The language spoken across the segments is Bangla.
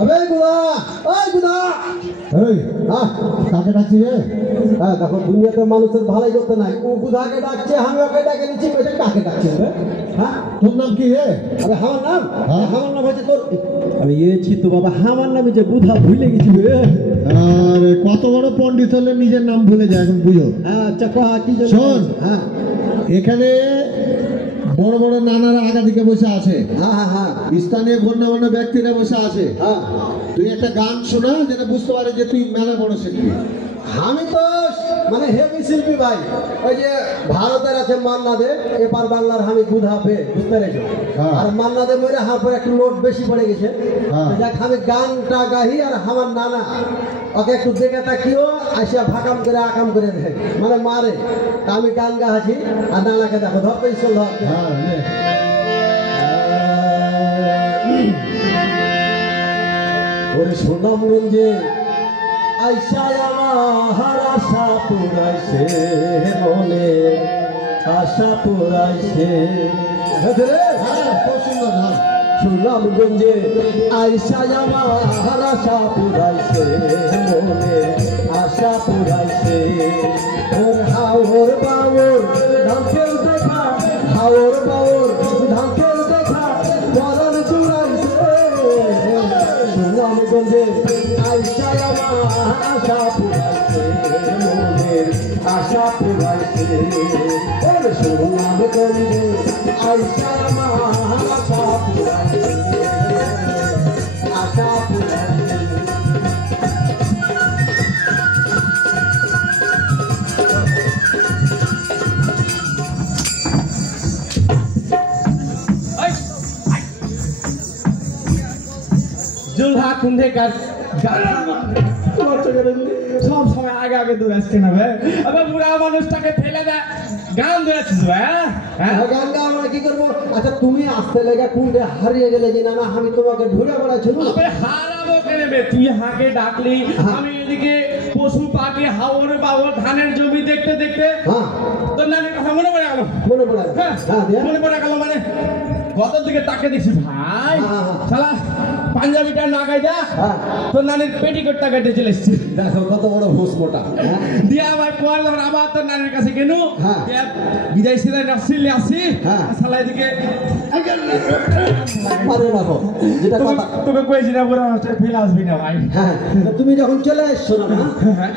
अबे गुदा ओए गुदा এই কাকে ডাকছিস রে? হ্যাঁ দেখো দুনিয়াতে মানুষের ভালোই করতে নাই, ও গুদাকে ডাকছে আমি ওকে ডাকে নিচ্ছি, এটা কাকে ডাকছিস রে? হ্যাঁ তোর নাম কি রে? আরে আমার নাম আমার নাম হচ্ছে তোর, আমি এছি তো বাবা আমার নামে যে বুধা ভুলে গেছি রে। আরে কত বড় পণ্ডিত হলে নিজের নাম ভুলে যায়, এখন বুঝো। হ্যাঁ আচ্ছা কি শোন, হ্যাঁ এখানে বড় বড় নানারা আগা দিকে বসে আছে, হ্যাঁ স্থানীয় গণ্যমান্য ব্যক্তিরা বসে আছে। হ্যাঁ তুই একটা গান শোনা যেটা বুঝতে পারে যে তুই মেলা বড় শিল্পী। আমি তো মানে হেভি শিল্পী ভাই, ওই যে ভারতের আছে মান্না দে, এপার বাংলার আমি বুধা পে, বুঝতে পেরেছো? আর মান্না দে মরে হার পর একটু লোড বেশি পড়ে গেছে, দেখ আমি গানটা গাহি আর আমার নানা ওকে একটু দেখে তাকিও আসিয়া ভাকাম করে আকাম করে দেয়, মানে মারে। আমি গান গাহাছি আর নানাকে দেখো ধরতে ইচ্ছল ধরতে। ওরে সুনামগঞ্জে আইসায় আমার আশা পুরাইছে, মনে আশা পুরাইছে। সুনামগঞ্জে আইসায় আমার আশা পুরাইছে, মনে আশা পুরাইছে। ওর হাওর বাওর ধানকেল দেখা, হাওর বাওর ধানকেল দেখা বরণ চুরাইছে। সুনামগঞ্জে আইসায় আমার আশা পুরাইছে, মনে আশা পুরাইছে। সুনামগঞ্জে আইসায় আমার আশা পুরাইছে, আশা পুরাইছে। জুলহা কুন্ধেকার সব সময় আগে আগে দূর আসছে না ভাই, আবার বুড়া মানুষটাকে ফেলে দেয় গান ধরেছিস গান গা আমরা কি করবো? আচ্ছা তুমি আসতে লেগে কুন্ডে হারিয়ে গেলে যে না আমি তোমাকে ঘুরে বেড়াচ্ছি। হারাবো কেন বে? তুই হাঁকে ডাকলি, আমি এদিকে পশু পাখি হাওর বাবর ধানের জমি দেখতে দেখতে তোর নানির কথা মনে পড়ে গেল। মনে পড়ে মনে পড়ে গেল মানে গতর দিকে তাকে দেখছি ভাই শালা পাঞ্জাবিটা না গাইদা তোর নানির পেটিকোটটা কেটে চলে এসছে। দেখো কত বড় ভোস মোটা দিয়া ভাই পর আবার তোর নানির কাছে কেন বিদায় সিদায় রাসিলে আসি শালা এদিকে আরে দেখো যেটা কথা তোকে কইছি না বুড়া মাস্টার ফেলে আসবি না ভাই। হ্যাঁ তুমি যখন চলে এসছো না,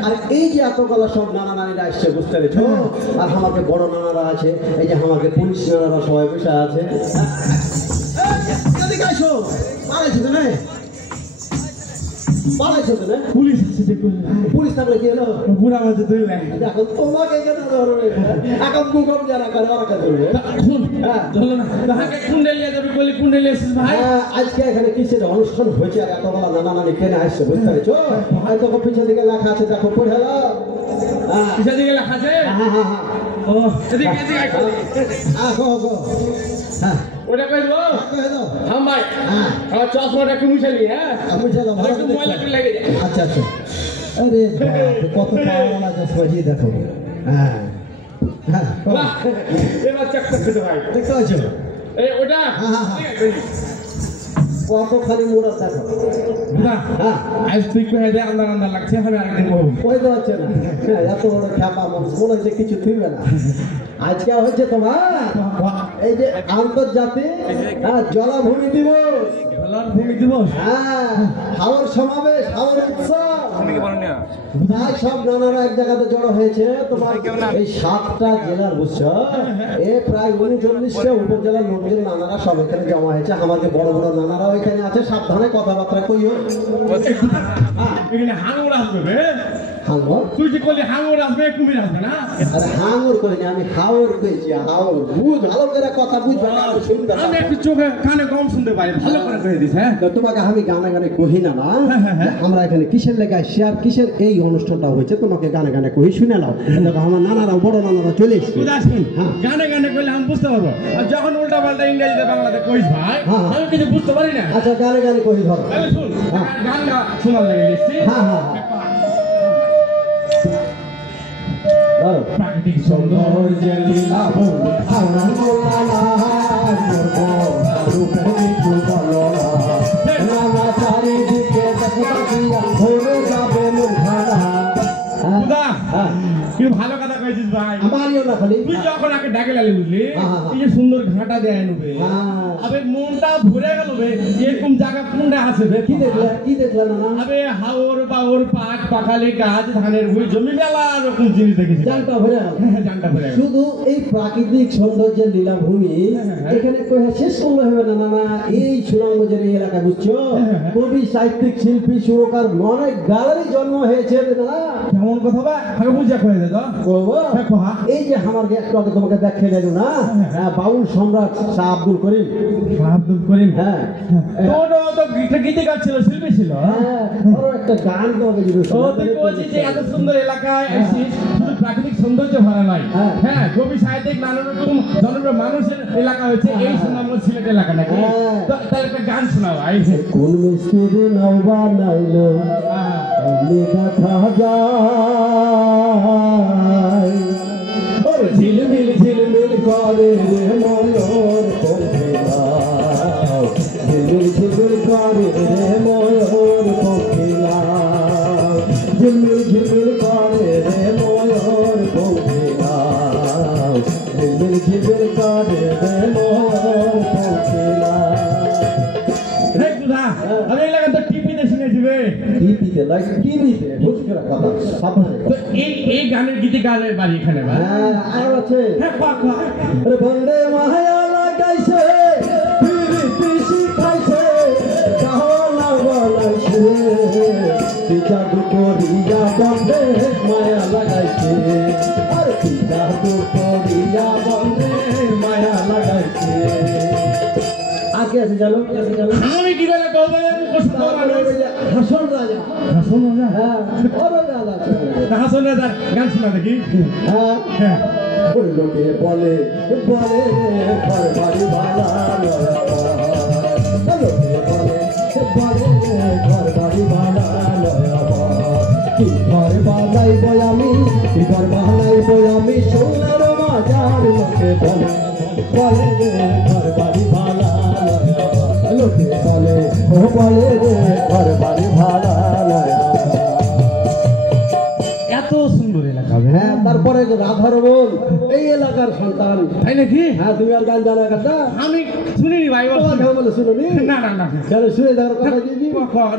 আর এই যে এতগুলো সব নানা নানিরা আসছে, বুঝতে পেরেছো? আর আমাকে বড় নানারা আছে, এই যে আমাকে পুলিশ নানারা সবাই বসে আছে। এদিকে আসো, পালাইছো তো না? পালাইছো তো না? পুলিশ আছে দেখুন, পুলিশ থাকলে কি হলো? বুড়া মাঝে ধরলে এখন তোমাকে এখানে ধরবে, এখন ভূকম্প যারা করে ওরা ধরবে। চলো না তাহাকে কুন্ডেলিয়া যাবি বলি কুন্ডেলিয়া এসেছিস ভাই। আজকে এখানে কিসের অনুষ্ঠান হয়েছে আর এতগুলো নানা নানি কেনে আসছে, বুঝতে পেরেছো? হয়তো পিছন দিকে লেখা আছে, দেখো পড়ে হলো পিছন দিকে লেখা আছে। ও এদিকে এদিকে আগো হ্যাঁ ওটা কই দো হাম ভাই। আমার চশমাটা একটু মুছে নি। আমি চলো ভালো একটু ময়লা একটু লেগে যায়। আচ্ছা আরে কত পাওয়ালা চশমা জি দেখো। হ্যাঁ বাহ এবার চেক করতে ভাই দেখতে পাচ্ছো? এই ওটা কত খালি মোড়া দেখো। আজ তুই কয়ে দে আন্দার আন্দার লাগছে, আমি আরেকদিন বলবো। কই তো হচ্ছে না, এত বড় খ্যাপা মানুষ মনে হচ্ছে কিছু থইবে না। আজকে হচ্ছে তোমার এই যে আন্তর্জাতিক জলাভূমি দিবস। জলাভূমি দিবস? হ্যাঁ, হাওর সমাবেশ, হাওর উৎসব। সব নানারা এক জায়গাতে জড়ো হয়েছে তোমার এই 7টা জেলার, বুঝছো? এ প্রায় 39টা উপজেলার লোকজন নানারা সব এখানে জমা হয়েছে। আমাকে বড় বড় নানারা এখানে আছে, সাবধানে কথাবার্তা কইও। এখানে হাঙর আসবে। হাঙর? তুই যে বললি হাঙর আসবে, কুমির আসবে না? আরে হাঙর করিনি আমি, হাওর কইছি। হাওর বুঝ, ভালো করে কথা বুঝবা, শুনবে। আমি একটু চোখে কানে কম শুনতে পাই, ভালো করে কয়ে দিস। হ্যাঁ তোমাকে আমি গানে গানে কহি না আমরা এখানে কিসের লেগে আসছি আর কিসের এই অনুষ্ঠানটা হয়েছে তোমাকে গানে গানে কহি শুনে নাও। দেখো আমার নানারা বড় নানারা চলে এসছে। গানে গানে করলে আমি বুঝতে পারবো, আর যখন উল্টা পাল্টা ইংরেজিতে বাংলাতে কইস ভাই আমি কিছু বুঝতে পারি না। আচ্ছা গানে গানে কহি ধরো। শুন গানটা শোনার লেগে দিচ্ছি। প্রাকৃতিক সৌন্দর্য লীলা আমার মোল্লা নাই রূপে কিছু বলো না নানা চারিদিকে দেখো তাকিয়া ধরে যাবে মুখানা বুদা তুই ভালো কথা কইছিস ভাই আমারও না খালি তুই যখন আগে ডাকে লালি বুঝলি হ্যাঁ। এই যে সুন্দর ঘাটা দেয় নবে হ্যাঁ। আবে মনটা ভরে গেল বে এরকম জায়গা কোনটা আছে বে কি দেখলা নানা আবে হাওর বাওর পাট পাখালি গাছ ধানের ভুই জমি মেলা রকম জিনিস দেখেছি জানটা ভরে গেল জানটা ভরে গেল শুধু এই প্রাকৃতিক সৌন্দর্যের লীলাভূমি এখানে কয়ে শেষ করলে হবে না নানা এই সুনামগঞ্জের এই এলাকা বুঝছো কবি সাহিত্যিক শিল্পী সুরকার অনেক গ্যালারি জন্ম হয়েছে নানা কেমন কথা বা আগে বুঝা কয়ে দে তো বলবো এই যে আমার একটু আগে তোমাকে দেখে গেল না বাউল সম্রাট শাহ আব্দুল করিম আব্দুল করিম হ্যাঁ তোর তো গীতিকার ছিল শিল্পী ছিল হ্যাঁ ওর একটা গান তোমাকে যদি ও তুই বলছিস যে এত সুন্দর এলাকায় আসছিস শুধু প্রাকৃতিক সৌন্দর্য ভরা নয় হ্যাঁ। হ্যাঁ কবি সাহিত্যিক নানা রকম জনপ্রিয় মানুষের এলাকা হচ্ছে এই সুনামগঞ্জ সিলেট এলাকা নাকি হ্যাঁ। তো তার একটা গান শোনাও আই কোন মিস্ত্রি নৌবা নাইলো আমি দেখা যায় ওর ঝিলমিল ঝিলমিল করে রে ময়ূর পক্ষে নাও ঝিলমিল ঝিলমিল করে রে ময়ূর পক্ষে নাও ঝিলমিল ঝিলমিল করে রে ময়ূর পক্ষে নাও ঝিলমিল ঝিলমিল করে রে ময়ূর পক্ষে নাও রে বুধা আমি এলাকা তো টিভিতে শুনেছি বে টিভিতে লাইক টিভিতে বুঝতে কথা সাবধানে তো এই গানের গীতিকারের বাড়ি এখানে বা হ্যাঁ আর আছে হ্যাঁ পাকা রে বন্দে মায়া লাগাইছে পিরিতি শিখাইছে কাহলা বলাইছে জাদু করিয়া বন্দে মায়া লাগাইছে আর জাদু করিয়া বন্দে মায়া লাগাইছে আগে আছে জানো আমি কি করে বলবো কষ্ট হাসন রাজা হাসন রাজা হ্যাঁ বড় রাজা আছে হাসন রাজা গান শোনা দেখি হ্যাঁ হ্যাঁ ওই লোকে বলে বলে ঘর বাড়ি ভাড়া লোকে বলে বলে ঘর বাড়ি ভাড়া কি ঘর বানাইব আমি কি ঘর বানাইব আমি সোনার মাজার লোকে বলে বলে ঘর বাড়ি ভাড়া লোকে বলে ও বলে ঘর বাড়ি ভাড়া এত সুন্দর এলাকা হ্যাঁ তারপরে রাধারমন এই এলাকার সন্তান তাই নাকি হ্যাঁ তুমি আর গান জানা কথা আমি শুনিনি ভাই তোমার গান বলে শুনোনি না না না কেন শুনে যাওয়ার কথা দিদি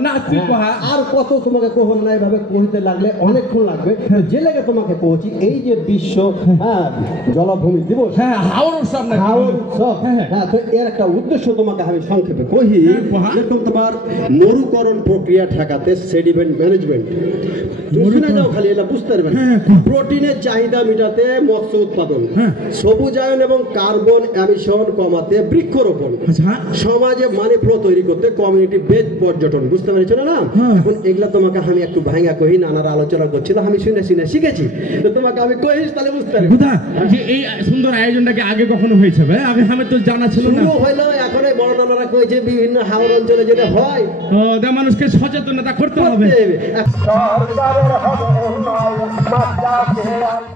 না তুই কহা আর কত তোমাকে কহন না এইভাবে কহিতে লাগলে অনেকক্ষণ লাগবে যে লেগে তোমাকে পৌঁছি এই যে বিশ্ব হ্যাঁ জলভূমি দিবস হ্যাঁ হাওড় উৎসব না হাওড় উৎসব হ্যাঁ তো এর একটা উদ্দেশ্য তোমাকে আমি সংক্ষেপে কহি যেরকম তোমার মরুকরণ প্রক্রিয়া ঠেকাতে সেডিমেন্ট ম্যানেজমেন্ট শুনে যাও খালি এটা বুঝতে পারবে প্রোটিনের চাহিদা মেটাতে মৎস্য উৎপাদন সবুজায়ন এবং কার্বন এমিশন কমাতে বৃক্ষরোপণ সমাজে মানি ফ্লো তৈরি করতে কমিউনিটি বেজ পর্যটন বুঝতে পেরেছো না এখন এগুলা তোমাকে আমি একটু ভাঙা কহি নানারা আলোচনা করছিল আমি শুনে শুনে শিখেছি তো তোমাকে আমি কহিস তাহলে বুঝতে পারবে বুঝা যে এই সুন্দর আয়োজনটা কি আগে কখনো হয়েছে ভাই আগে আমি তো জানা ছিল না শুরু হইলো এখন এই বড় নানারা কইছে বিভিন্ন হাওড় অঞ্চলে যেটা হয় ও দা মানুষকে সচেতনতা করতে হবে করতে হবে।